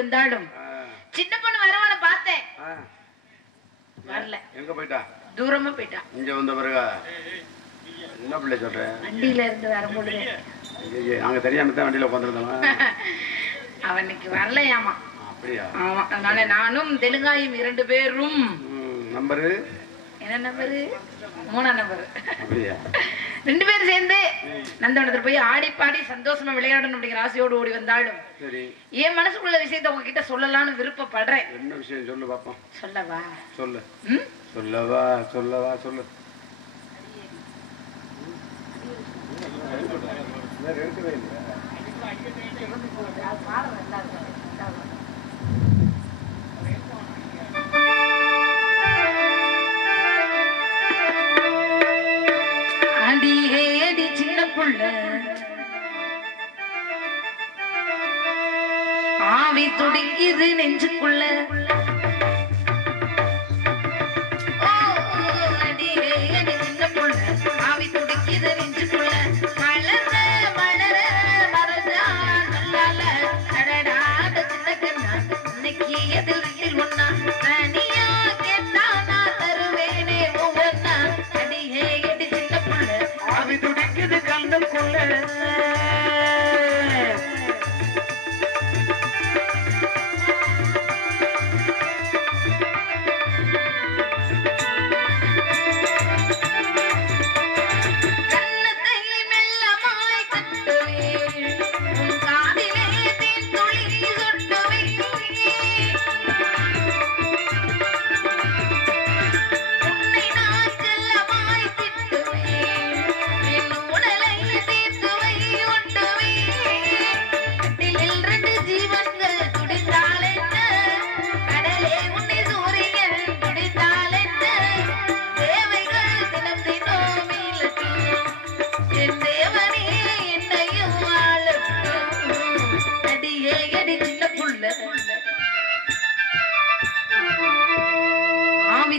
வந்தாலும் சின்ன பொண்ணு வரவன பார்த்தேன், வரல. எங்க போயிட்டா? தூரமா போயிட்டா. இங்க வந்த பிறகு என்ன பிள்ளை சொல்றேன்? வண்டியில இருந்து வரும்போது அங்க தெரியாம தான் வண்டியில உட்காந்துருந்தோம். அவனுக்கு வரலையாமா. அப்படியா? ஆமா. அதனால நானும் தெலுங்காயும் 2 பேரும் நம்பரு என்ன நம்பரு 3ஆம் நம்பர். அப்படியா? 2 பேரும் சேர்ந்து நந்தவனத்துல போய் ஆடி பாடி சந்தோஷமா விளையாடணும் அப்படிங்கிற ஆசையோடு ஓடி வந்தாலும் என் மனசுக்குள்ள விஷயத்த உங்ககிட்ட சொல்லலாம்னு விருப்பப்படுறேன். என்ன விஷயம் சொல்லு பாப்போம். சொல்லவா? சொல்லு. சொல்லவா? சொல்லவா? சொல்லு. எடுக்கவே இல்லை. அடி சின்ன புள்ள ஆவி துடிக்குது நெஞ்சுக்குள்ள.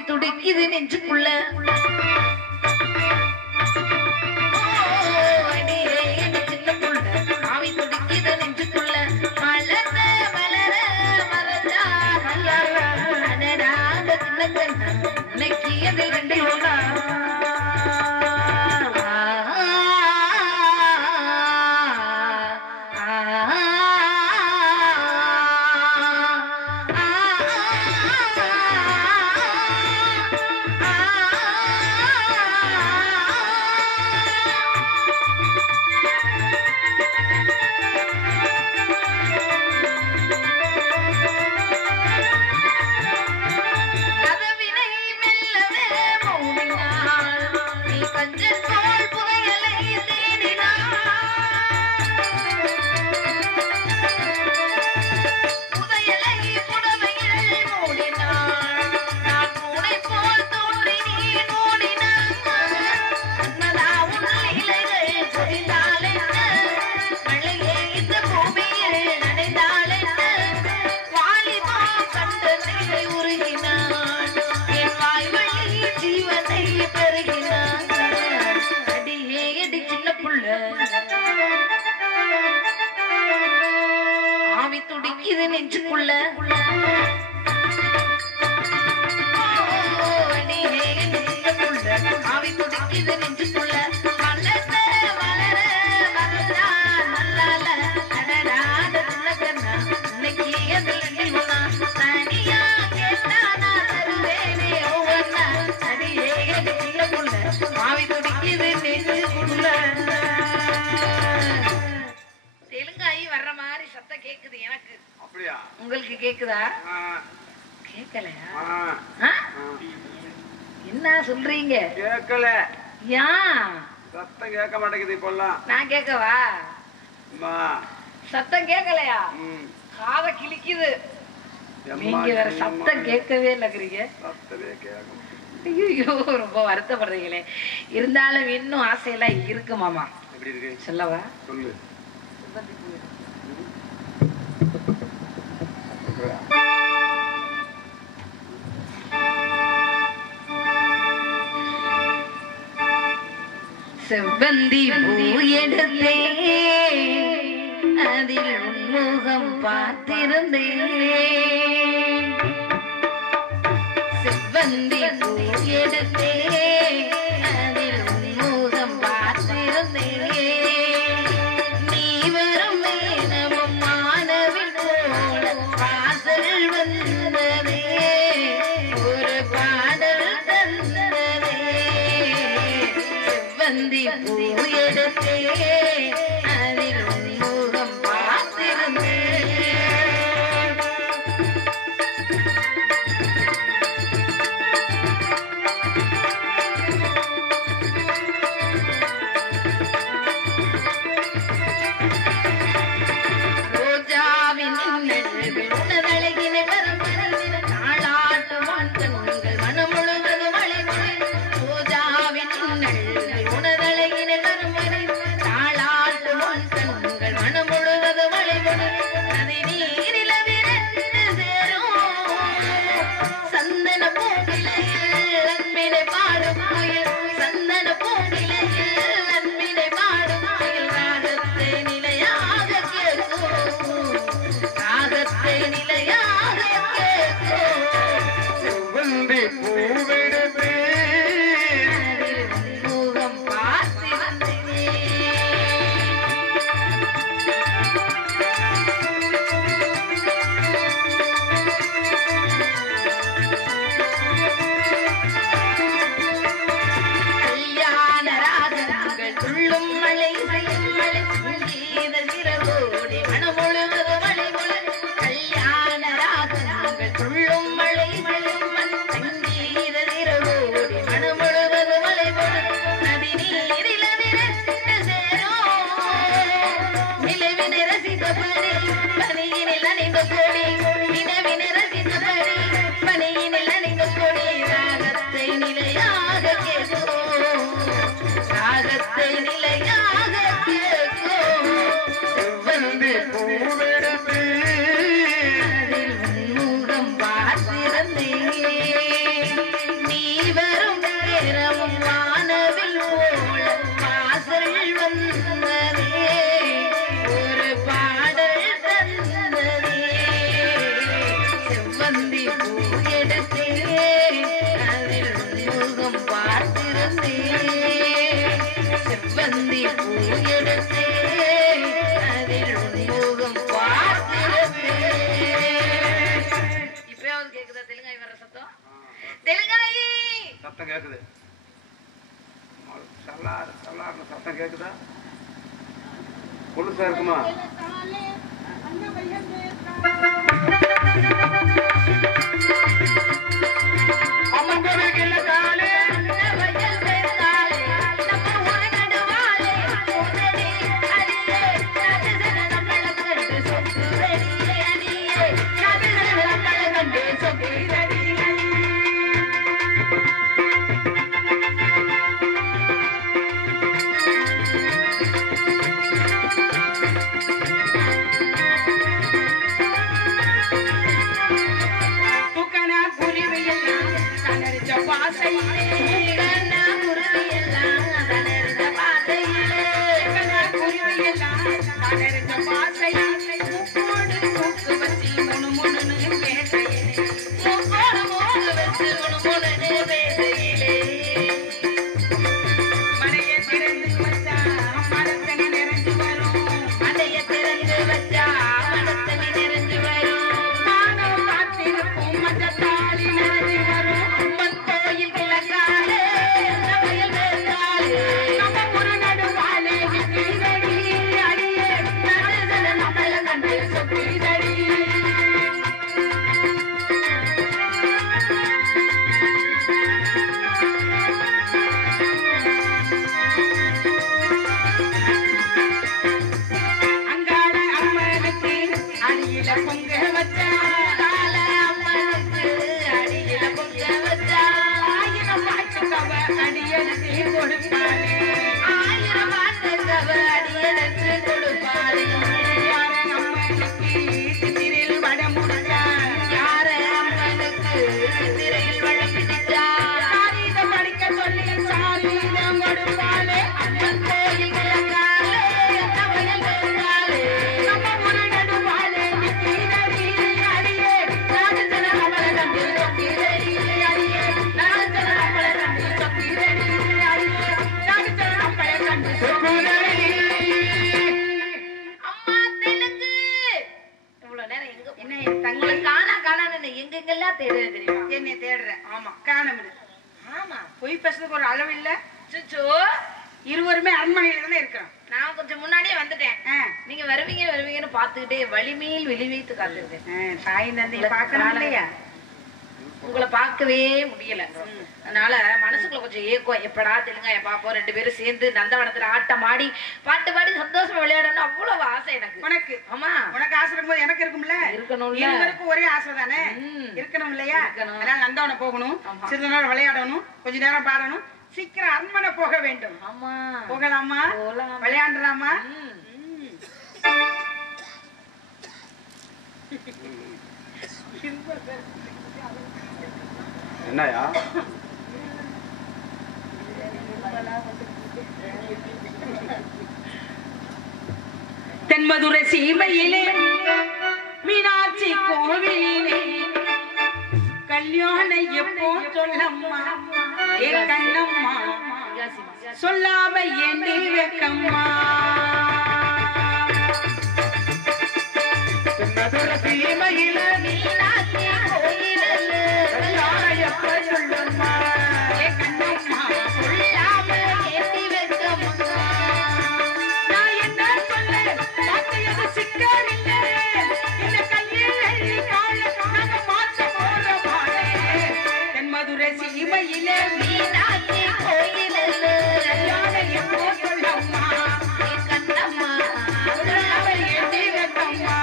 துடிக்குது நெஞ்சுக்குள்ள. சின்ன புள்ள ஆவி துடிக்குது நெஞ்சுக்குள்ள. மலர மலர மலரா சின்ன கண்ணா இன்னைக்கு அதில் 2 ஒண்ணா. ஆவி துடிக்குது நெஞ்சுக்குள்ள. ஆவி துடிக்குது நெஞ்சுக்குள்ள. மலர மலர மலரா நல்லால அடடாத சின்ன கண்ணா இன்னைக்கு அதில் ஒண்ணா. தனியா கேட்டா நான் தருவேனே ஒவ்வொன்னா. அடியே சின்ன புள்ள ஆவி துடிக்குது நெஞ்சுக்குள்ள. தெலுங்காயி வர்ற மாதிரி சத்தம் கேக்குது எனக்கு. அப்படியா? உங்களுக்கு கேக்குதா? கேக்கலையா? என்ன சொல்றீங்க? கேக்கல. ஏன் சத்தம் கேட்க மாட்டேங்குது இப்பெல்லாம்? நான் கேட்கவா? சத்தம் கேட்கலையா? காத கிழிக்குது. நீங்க வேற சத்தம் கேட்கவே இல்லைங்கிறீங்க. ஐயோ ரொம்ப வருத்தப்படுறீங்களே. இருந்தாலும் இன்னும் ஆசையெல்லாம் இருக்கு மாமா. சொல்லவா? சொல்லு. செவ்வந்தி பூ எடுத்தே அதில் உன்முகம் பார்த்திருந்தேன் செவ்வந்தி பூ எடுத்தேன் அதில் உன்முகம் பார்த்திருந்தேன் நீ வரும் மேனமும் மானவில் போல வாசல் வந்ததே ஒரு பாடல் தந்ததே செவ்வந்தி பூ எடுத்தேன் அதில் உன்முகம் பார்த்திருந்தேன் சத்தம் கேக்குது சல்லார் சல்லார்னு சத்தம் கேக்குதா புதுசா இருக்குமா நம்ம அம்மா தெலுங்கு இவ்வளவு நேரம் எங்க என்ன தங்களை காணான்னு எங்கெங்கெல்லாம் தேடுறது தெரியுமா? என்னை தேடுறேன். ஆமா காணமிடு. ஆமா பொய் பேசுறதுக்கு ஒரு அளவு இல்ல. சுச்சோ இருவருமே அரண்மனையில தானே இருக்கிறோம். நான் கொஞ்சம் முன்னாடியே வந்துட்டேன். நீங்க வருவீங்கன்னு பாத்துக்கிட்டே வலிமையில் வெளி வைத்து காத்திருக்கேன். தாய் தந்தையை பார்க்கணும் இல்லையா? உங்களை பார்க்கவே முடியல. அதனால மனசுக்குள்ள கொஞ்சம் ஏக்கம், எப்படா தெலுங்காய பாப்போம், 2 பேரும் சேர்ந்து நந்தவனத்துல ஆட்டம் ஆடி பாட்டு பாடி சந்தோஷமா விளையாடணும் அவ்வளவு ஆசை எனக்கு. உனக்கு ஆமா உனக்கு ஆசை இருக்கும்போது எனக்கு இருக்கும்ல. இருக்கணும்ல. இருவருக்கும் ஒரே ஆசை தானே இருக்கணும் இல்லையா? அதனால நந்தவனம் போகணும், சிறிது நேரம் விளையாடணும், கொஞ்ச நேரம் பாடணும், சீக்கிரம் அரண்மனை போக வேண்டும். ஆமா போகலாமா? விளையாண்டலாமா? என்னயா தென்மதுரை சீமையிலே மீனாட்சி கோவிலிலே கல்யாணம் எப்போ சொல்லம்மா ஏ கண்ணம்மா சொல்லாம ஏண்டி வெக்கம்மா. தென்மதுரை சீமையிலே மீனாட்சி கோயிலிலே கல்யாணம் எப்போ சொல்லம்மா ஏ கண்ணம்மா சொல்லாம ஏத்தி வைக்கம்மா. நான் என்ன சொல்ல வார்த்தையது சிக்கரில்லை. இந்த கையில் கால நாங்க மாற்ற போற பாடே. தென்மதுரை சீமையிலே மீனாட்சி கோயிலிலே கல்யாணம் எப்போ சொல்லம்மா ஏ கண்ணம்மா சொல்லாம ஏண்டி வெக்கம்மா.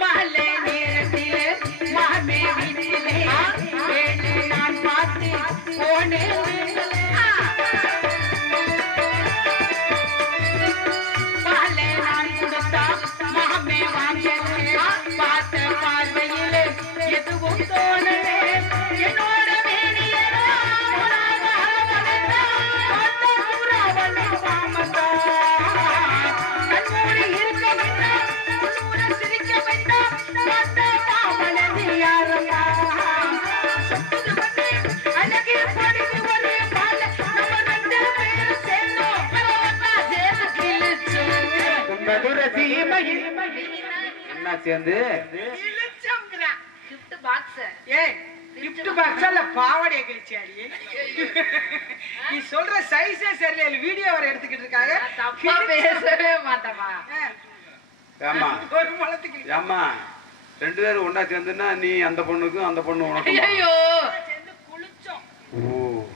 மாலை நேரத்திலே மாமே வீட்டிலே வேலை நான் பார்த்து போனேன். மாலை நான் கொடுத்தா மாமே வாங்கலே. பார்த்த பார்வையிலே எதுவும் தோணலே. என்னோட வேணியனோ உனக்கு அரவணைத்தா. பார்த்த புறாவனை பாமத்தா. கண்மூடி இருக்க வேண்டாம், உள்ளூர சிரிக்க வேண்டாம். பார்த்த பாவனது யாரம்மா? சொத்துது வந்து அழகே படிது ஒரு பால. நம்ம 2 பேரும் சேர்ந்தோம் ஒண்ணா சேர்ந்து கிழிச்சோம். தென்மதுரை சீமையில் என்ன சேர்ந்து கிழிச்சோங்கிறா. gift box. ஏய் gift box அல்ல பாவாடைய கிழிச்சாடி. நீ சொல்ற சைஸே சரியில்லை. வீடியோ வர எடுத்துக்கிட்டு இருக்காங்க. தப்பா பேசவே மாட்டமா. ஏமா ஒரு முளத்துக்கு ஏமா 2 பேரும் ஒண்ணா சேர்ந்துன்னா நீ அந்த பொண்ணுக்கும் அந்த பொண்ணு உனக்கும் ஐயோ சேர்ந்து குளிச்சோம். ஓ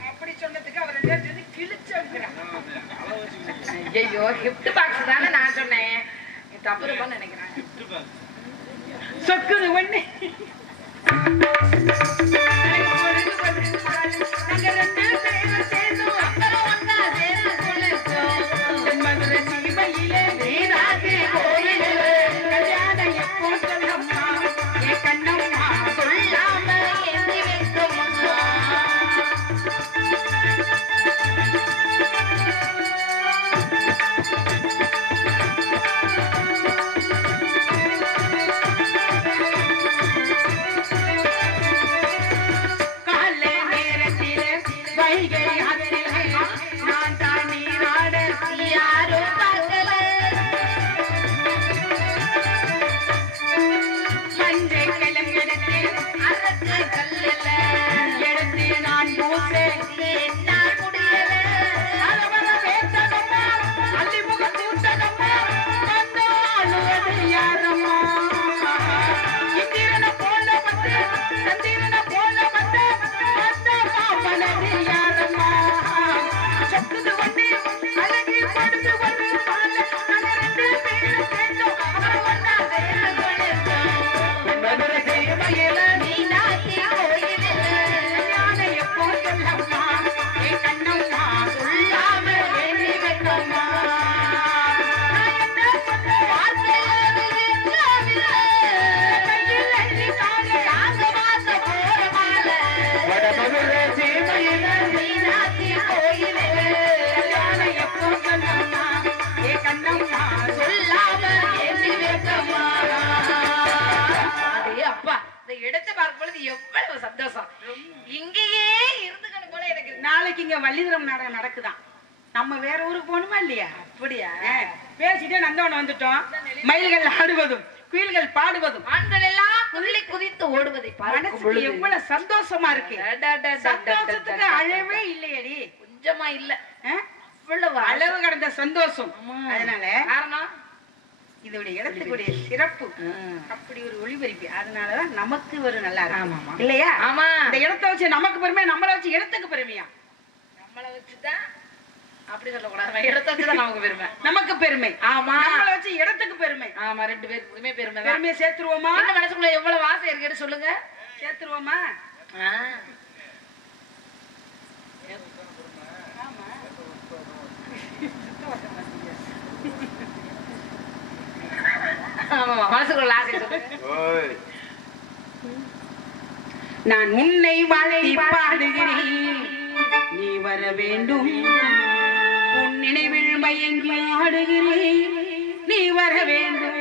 அப்படி சொன்னதுக்கு அவர் 2 பேரும் சேர்ந்து கிழிச்சோங்கிறா. ஐயோ gift box தானே நான் சொன்னேன். நீ தப்பு இருப்பான்னு நினைக்கிறேன். சொக்குது ஒண்ணு. நாங்க 2 பேரும் சேர்ந்தோம் அப்புறம் ஒண்ணா சேர்ந்து குளிச்சோம். தென்மதுரை சீமையிலே மீனாட்சி கோயிலிலே கல்யாணம் எப்போ சொல்லம்மா ஏ கண்ணம்மா சொல்லாம ஏத்தி வைக்கம்மா. காலை நேரத்திலே வைகை ஆற்றிலே நான் தான் நீராட யாரும் பார்க்கல. மஞ்சை கிழங்கெடுத்து அரக்கு கல்லுல எடுத்து நான் பூசே என்ன முடியல. அரவர வேத்தனம்மா அள்ளிமுக தூத்தனம்மா வந்து ஆளுவது யாரம்மா? இந்திரன போல வந்து சந்திரன போல வந்து வந்த பாப்பனது யாரம்மா? சொக்குது வந்து அழகி படுது வந்து பால நாங்க 2 பேரும் சேர்ந்தோம் அப்புறம் ஒண்ணா சேர்ந்து குளிச்சோம். தென்மதுரை சீமையில் மீனாட்சி கோயிலிலே கல்யாணம் எப்போ சொல்லம்மா ஏ எவ்வளவு சந்தோஷம். இங்கேயே இருந்துக்கணும் போல எனக்கு. நாளைக்கு இங்க வள்ளிதரம் நாடகம் நடக்குதான். நம்ம வேற ஊருக்கு போகணுமா இல்லையா? அப்படியா? பேசிட்டே நந்தவனம் வந்துட்டோம். மயில்கள் ஆடுவதும் குயில்கள் பாடுவதும் ஆண்கள் எல்லாம் துள்ளி குதித்து ஓடுவதை மனசுக்கு எவ்வளவு சந்தோஷமா இருக்கு. சந்தோஷத்துக்கு அளவே இல்லையடி. கொஞ்சமா இல்ல, அளவு கடந்த சந்தோஷம். அதனால காரணம் இதோடைய இடத்துக்குடைய சிறப்பு அப்படி ஒரு ஒளிபரப்பு. அதனாலதான் நமக்கு ஒரு நல்லா இருக்கு இல்லையா? ஆமா, இந்த இடத்தை வச்சு நமக்கு பெருமை, நம்மளை வச்சு இடத்துக்கு பெருமையா? நம்மளை வச்சுதான் அப்படி சொல்லக்கூடாது. இடத்த வச்சுதான் நமக்கு பெருமை. நமக்கு பெருமை. ஆமா, நம்மளை வச்சு இடத்துக்கு பெருமை. ஆமா, ரெண்டு பேருக்குமே பெருமை. பெருமையை சேர்த்துருவோமா? என்ன மனசுக்குள்ள எவ்வளவு ஆசை இருக்குன்னு சொல்லுங்க. சேர்த்துருவோமா? மனசுக்குள்ள ஆசை சொல்லுங்க. நான் உன்னை வாழ்த்தி பாடுகிறேன், நீ வர வேண்டும். உன் நினைவில் மயங்கி ஆடுகிறேன், நீ வர வேண்டும்.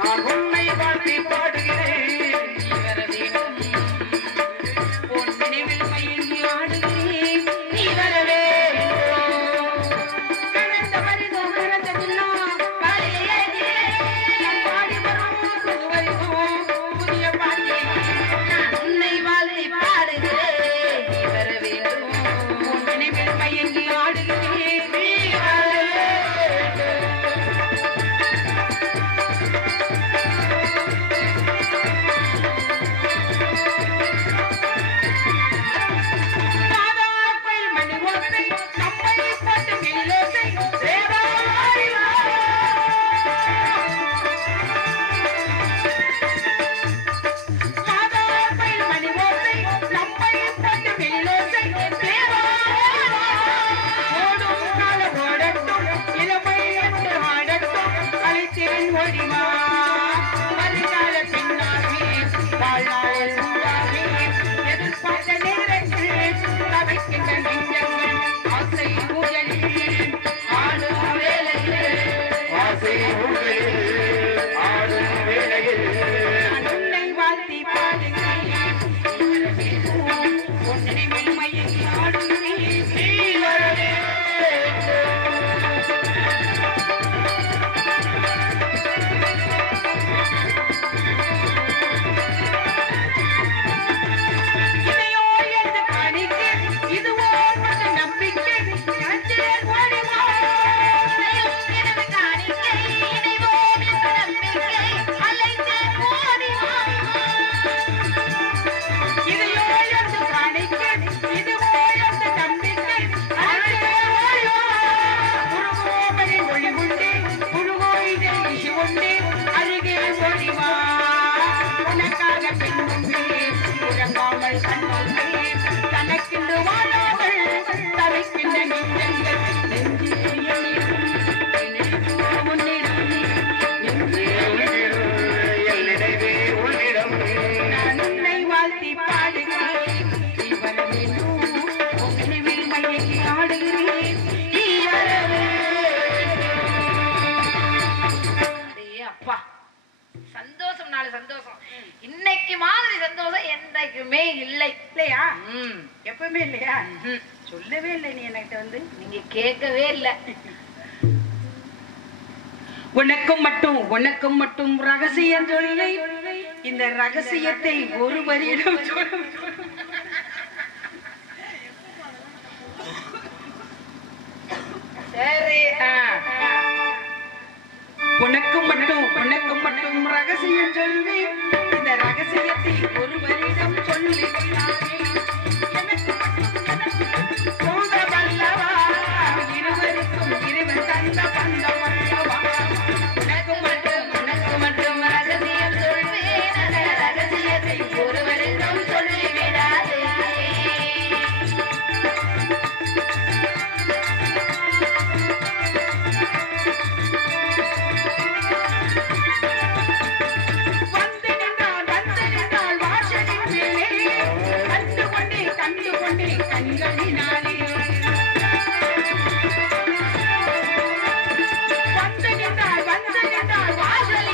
நான் உன்னை வாழ்த்தி பாடுகிறேன், நீ வர வேண்டும். உன் நினைவில் மயங்கி ஆடுகிறேன், நீ வர வேண்டும். சந்தோஷம் இன்னைக்கு மாதிரி சந்தோஷம் என்றைக்குமே இல்லை. இல்லையா? எப்பவுமே இல்லையா? சொல்லவே இல்லை நீ என்கிட்ட வந்து. நீங்க கேட்கவே இல்லை. உனக்கும் மட்டும் ரகசியம் சொல்லி இந்த ரகசியத்தை ஒரு வரியிடம் சரி. உனக்கும் மட்டும் ரகசியம் சொல்லி இந்த ரகசியத்தை ஒரு வரியிடம் சொல்லி இருவருக்கும் இருவர் தந்த பந்தம் உனக்கு மட்டும் ரகசியம் சொல்வேன், அந்த ரகசியத்தை ஒருவருக்கும் சொல்லிவிடாதே. வாசலினாலே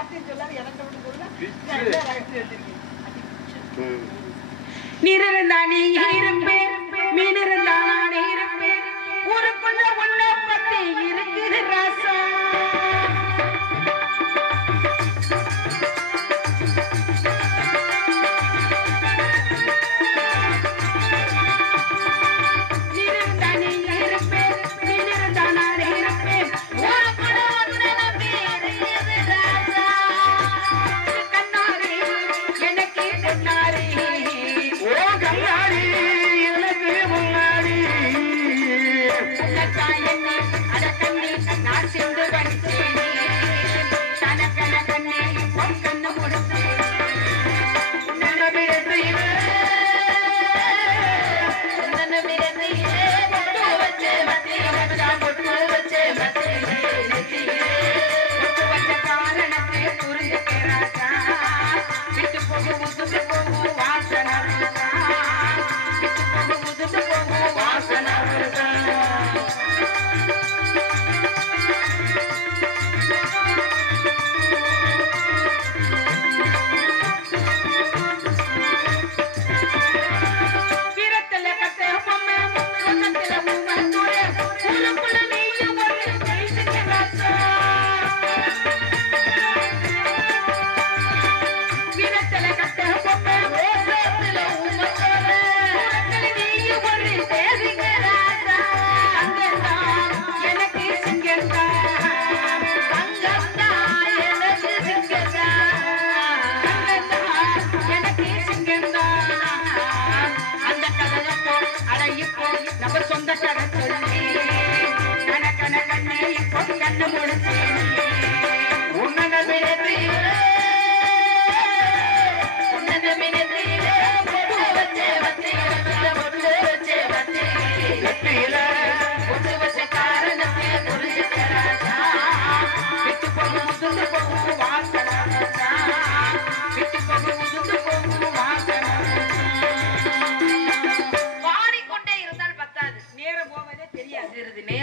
வார்த்தையும் சொல்லாது எனக்கு மட்டும் சொல்ல பிச்சு. நீர் இருந்தா நீ இருப்பேன் மீன் இருந்தா நான் இருப்பேன் ஊருக்குள்ள உன்னை பத்தி இருக்குது ராசா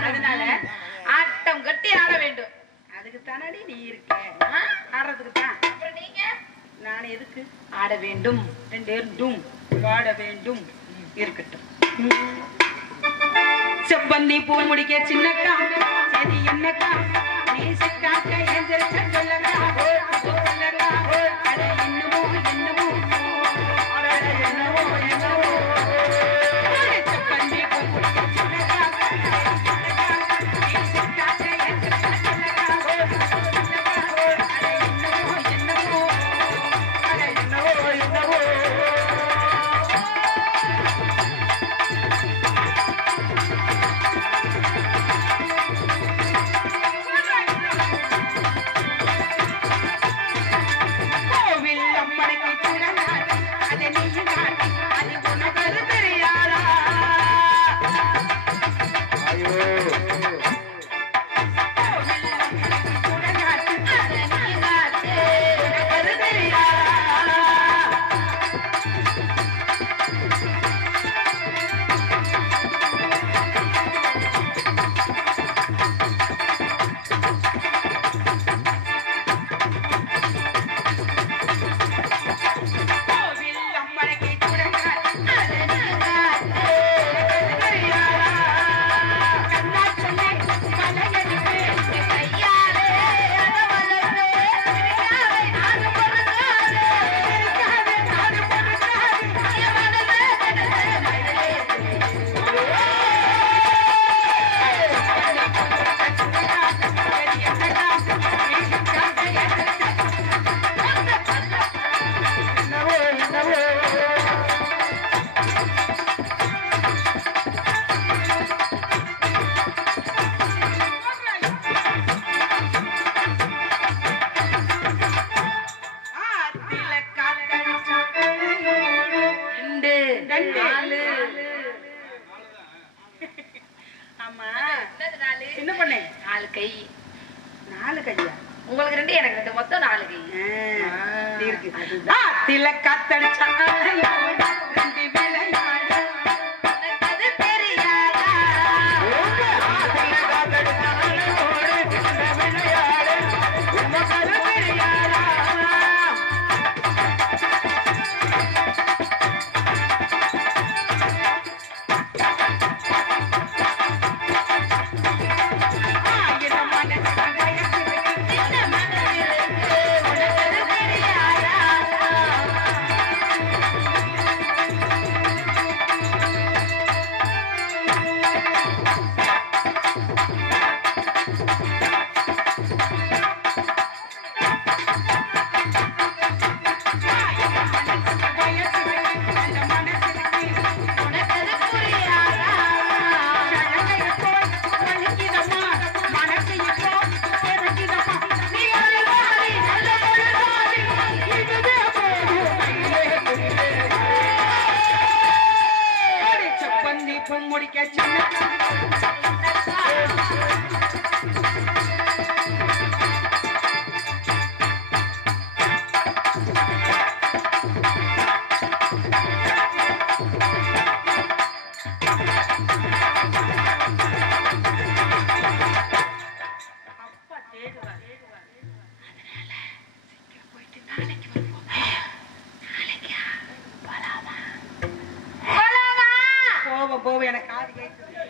அதனால ஆட்டம் கட்டி ஆட வேண்டும். அதுக்கு தானடி நீ இருக்க, ஆடுறதுக்கு தான். அப்புறம் நீங்க நான் எதுக்கு ஆட வேண்டும், ரெண்டும் பாட வேண்டும். இருக்கட்டும். செவ்வந்தி பூ முடிக்க சின்னக்கா சரி என்னக்கா நீ சிக்காக்க எந்திரக்க சொல்லக்கா சொல்லக்கா அட என்னமோ என்னமோ என்னவோ என்னவோ செவ்வந்தி பூ முடிக்க சின்னக்கா நீ சிக்காக்க எந்திரக்க சொல்லக்கா அட என்னமோ என்னவோ அட என்னவோ என்னவோ உங்களுக்கு 2 எனக்கு 2 மொத்தம் 4 கை இருக்கு. ஆத்தில காத்தடிச்சா ரெண்டு விளையாட அது தெரியாதா ஆத்தில காத்தடிச்சா ரெண்டு விளையாட உமக்கு தெரியாதா போவோம் எனக்கு காது கேட்குது.